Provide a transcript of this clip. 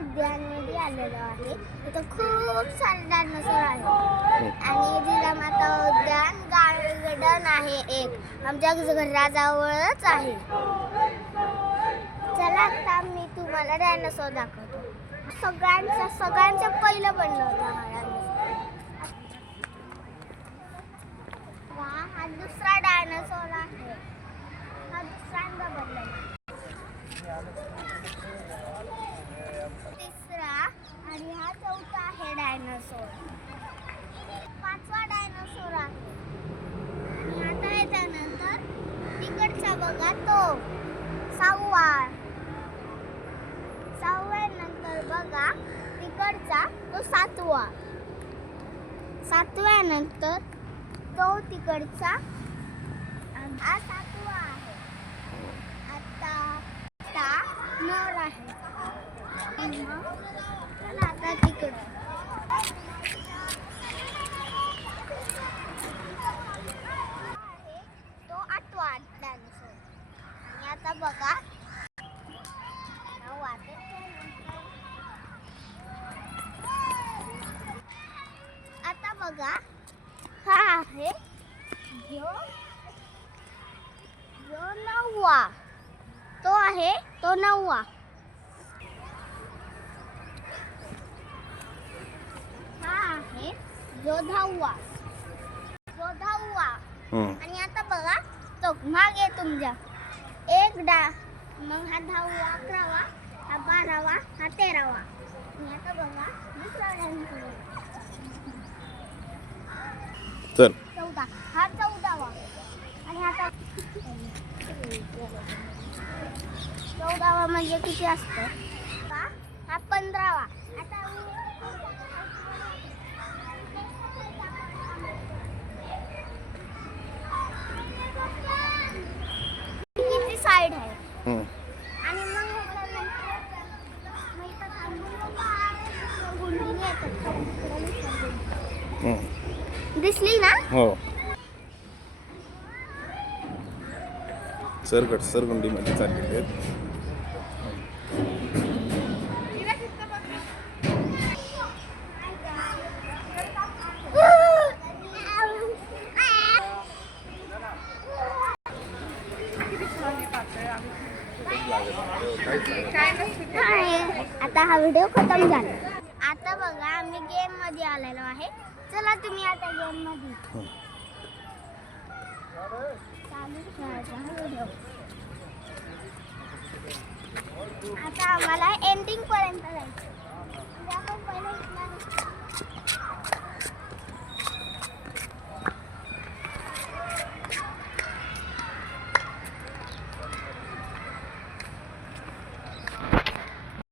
उद्यानमध्ये आलेलो आहे. इथं खूप सारे डायनोसॉर आहे आणि जिजामाता उद्यान गार्डन आहे एक आमच्या घराजवळच आहे. चला आता मी तुम्हाला डायनोसॉर दाखवतो. सगळ्यांच्या पहिलं बनलं होतं हा डायनोसॉर. हा दुसरा डायनोसॉर आहे. हा दुसऱ्यांदा बनला. तिसरा आणि हा चौथा आहे डायनोसॉर. पाचवा डायनोसॉर आहे. आणि आता याच्यानंतर तिकडचा बघा तो सहाव्यानंतर बघा तिकडचा तो सातव्यानंतर तो तिकडचा हा सातवा आहे. आता नर आहे. चला आता तिकडं तो आठवा डायनोसॉर. आणि आता बघा हा आहे जो नववा. तो आहे तो नववा. हा आहे जो दहावा. आणि आता बघा तो मागे तुमच्या मग हा 10वा 11वा हा 12वा हा 13वा. आणि आता बघा दुसरा डायनोसॉर चल 14 हा 14वा. आणि आता 14वा म्हणजे किती असतं हा 15वा. आता किती साईड आहे. आणि मग दिसली ना. हो सरगुंडी मध्ये चाललेले आहेत. आता हा व्हिडिओ खतम झाला. आता बघा आम्ही गेम मध्ये आलेलो आहे. चला तुम्ही आता गेम मध्ये चालू ठेवायचा हा व्हिडिओ. आता आम्हाला एंडिंग पर्यंत जायचं. आपण पहिलं